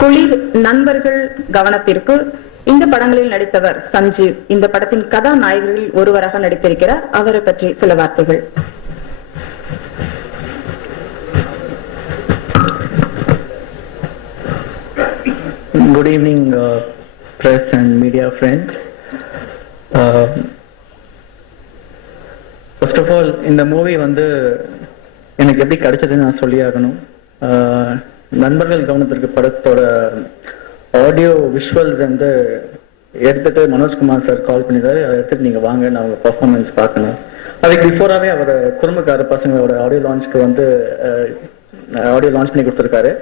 குளிர் நண்பர்கள் கவனத்திற்கு இந்த படங்களில் நடித்தவர் சஞ்சீவ். இந்த படத்தின் கதாநாயகர்களில் ஒருவராக நடித்திருக்கிறார். அவரை பற்றி சில வார்த்தைகள். Good evening, press and media friends. First of all, இந்த மூவி வந்து எனக்கு எப்படி கிடைச்சதுன்னு நான் சொல்லி ஆகணும். நண்பர்கள் கவனத்திற்கு படத்தோட ஆடியோ விஷுவல்ஸ் வந்து எடுத்துட்டு மனோஜ்குமார் சார் கால் பண்ணிட்டாரு. அதை எடுத்துட்டு நீங்க வாங்க, நான் உங்க பர்ஃபார்மன்ஸ் பார்க்கணும். அதுக்கு பிஃபோராகவே அவர் குறும்புக்கார பசங்களோட ஆடியோ லான்ச்க்கு வந்து ஆடியோ லான்ச் பண்ணி கொடுத்துருக்காரு.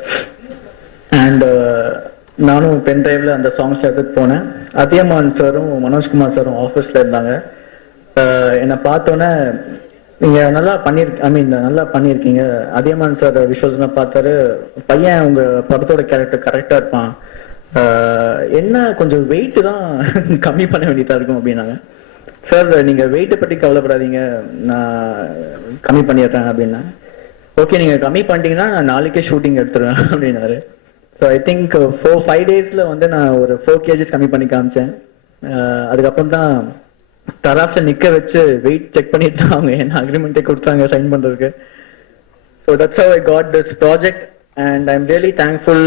அண்ட் நானும் பென் டிரைவ்ல அந்த சாங்ஸ் எடுத்துட்டு போனேன். அதியமான் சாரும் மனோஜ்குமார் சாரும் ஆஃபீஸ்ல இருந்தாங்க. என்னை பார்த்தோன்னே நீங்க நல்லா நல்லா பண்ணியிருக்கீங்க. அதியமான் சார் விஷுவல்ஸ்லாம் பார்த்தாரு. பையன் உங்க படத்தோட கேரக்டர் கரெக்டா இருப்பான், என்ன கொஞ்சம் வெயிட் தான் கம்மி பண்ண வேண்டியதா இருக்கும் அப்படின்னாங்க. சார் நீங்க வெயிட்டை பற்றி கவலைப்படாதீங்க, நான் கம்மி பண்ணிடுறேன் அப்படின்னா. ஓகே, நீங்க கம்மி பண்ணிட்டீங்கன்னா நான் நாளைக்கே ஷூட்டிங் எடுத்துருவேன் அப்படின்னாரு. ஸோ ஐ திங்க் 4-5 டேஸ்ல வந்து நான் ஒரு 4 kgs கம்மி பண்ணி காமிச்சேன். அதுக்கப்புறம் தான் தராசை நிக்க வச்சு வெயிட் செக் பண்ணிட்டு தான் அவங்க என்ன அக்ரிமெண்ட்டே கொடுத்தாங்க சைன் பண்றதுக்கு. So that's how I got this project and I am really thankful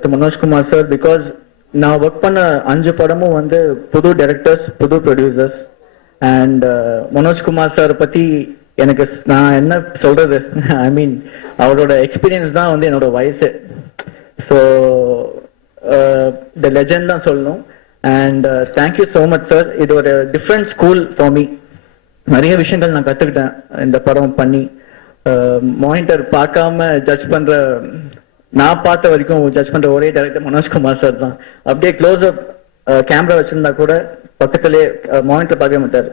to Manojkumar sir. Because நான் ஒர்க் பண்ண 5 படமும் வந்து புது டைரக்டர்ஸ், புது ப்ரொடியூசர்ஸ். அண்ட் மனோஜ்குமார் சார் பத்தி எனக்கு நான் என்ன சொல்றது, ஐ மீன் அவரோட எக்ஸ்பீரியன்ஸ் தான் வந்து என்னோட வயசு. ஸோ த லெஜண்ட் தான் சொல்லணும். And thank you so much sir. இது ஒரு டிஃப்ரெண்ட் ஸ்கூல் ஃபார் மீ. நிறைய விஷயங்கள் நான் கற்றுக்கிட்டேன் இந்த படம் பண்ணி. மானிட்டர் பார்க்காம ஜட்ஜ் பண்ற, நான் பார்த்த வரைக்கும் ஜட்ஜ் பண்ற ஒரே டைரக்டர் மனோஜ்குமார் சார் தான். அப்படியே க்ளோஸ் அப் கேமரா வச்சிருந்தா கூட பக்கத்துலேயே மானிட்டர் பார்க்க மாட்டார்.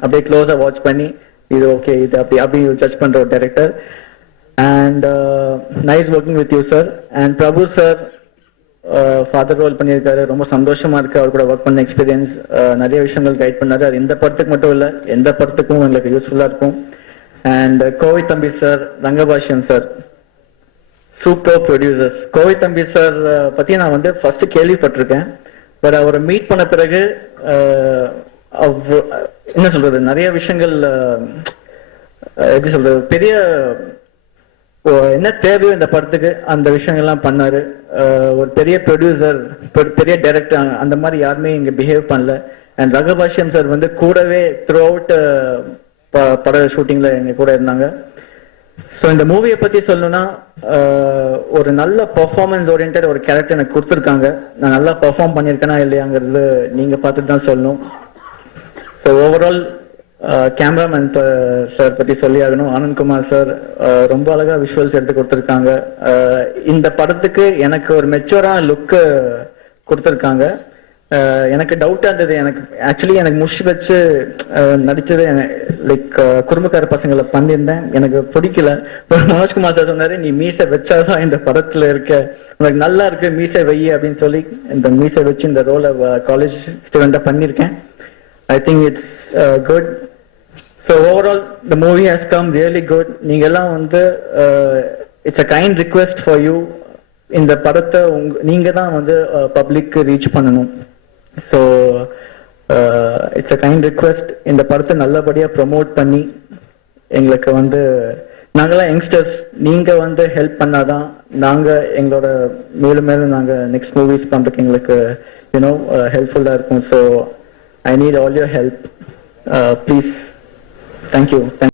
அப்படியே க்ளோஸாக வாட்ச் பண்ணி இது ஓகே, இது அப்படி ஜட்ஜ் பண்ற ஒரு director. And nice working with you sir. And Prabhu sir father role பண்ணியிருக்காரு. ரொம்ப சந்தோஷமா இருக்கு அவர் கூட ஒர்க் பண்ண எக்ஸ்பீரியன்ஸ். நிறைய விஷயங்கள் கைட் பண்ணாரு. அது இந்த படத்துக்கு மட்டும் இல்லை, எந்த படத்துக்கும் எங்களுக்கு யூஸ்ஃபுல்லா இருக்கும். அண்ட் கோவை தம்பி sir, Rangabashyam sir, super producers. Kovai தம்பி சார் பத்தி நான் வந்து ஃபர்ஸ்ட் கேள்விப்பட்டிருக்கேன். பட் அவரை மீட் பண்ண பிறகு என்ன சொல்றது, நிறைய விஷயங்கள் எப்படி சொல்றது, பெரிய என்ன தேவையோ இந்த படத்துக்கு அந்த விஷயங்கள்லாம் பண்ணாரு. ஒரு பெரிய ப்ரொடியூசர், பெரிய டைரக்டர் அந்த மாதிரி யாருமே இங்க பிஹேவ் பண்ணல. அண்ட் ரங்கபாஷ்யம் சார் வந்து கூடவே த்ரூ அவுட் பட ஷூட்டிங்ல எங்க கூட இருந்தாங்க. ஸோ இந்த மூவியை பத்தி சொல்லணும்னா ஒரு நல்ல பெர்ஃபார்மன்ஸ் ஓரியன்ட் ஒரு கேரக்டர் எனக்கு கொடுத்துருக்காங்க. நான் நல்லா பெர்ஃபார்ம் பண்ணியிருக்கேனா இல்லையாங்கிறது நீங்க பார்த்துட்டு தான் சொல்லணும். ஸோ ஓவரால் கேமராமேன் சார் பத்தி சொல்லி ஆகணும். ஆனந்த்குமார் சார் ரொம்ப அழகா விஷுவல்ஸ் எடுத்து கொடுத்துருக்காங்க. இந்த படத்துக்கு எனக்கு ஒரு மெச்சூரான லுக்கு கொடுத்துருக்காங்க. எனக்கு டவுட்டா இருந்தது, எனக்கு முடிச்சு வச்சு நடிச்சது லைக் குறும்புக்கார பசங்களை பண்ணியிருந்தேன், எனக்கு பிடிக்கல. மனோஜ்குமார் சார் சொன்னாரு, நீ மீசை வச்சாதான் இந்த படத்துல இருக்க, உனக்கு நல்லா இருக்கு மீசை வை அப்படின்னு சொல்லி இந்த மீசை வச்சு இந்த ரோலை காலேஜ் ஸ்டூடெண்டா பண்ணியிருக்கேன். I think it's good. So overall the movie has come really good. நீங்க எல்லாம் வந்து it's a kind request for you. இந்த படத்தை நீங்க தான் வந்து பப்ளிக் ரீச் பண்ணணும். So it's a kind request. இந்த படத்தை நல்லபடியா ப்ரமோட் பண்ணி எங்களுக்கு வந்து, நாங்களாம் யங்ஸ்டர்ஸ், நீங்க வந்து ஹெல்ப் பண்ணாதான் நாங்க எங்களோட மேலும் மேலும் நாங்க நெக்ஸ்ட் மூவிஸ் பண்றதுக்கு எங்களுக்கு ஹெல்ப்ஃபுல்லா இருக்கும். So I need all your help. Please. Thank you.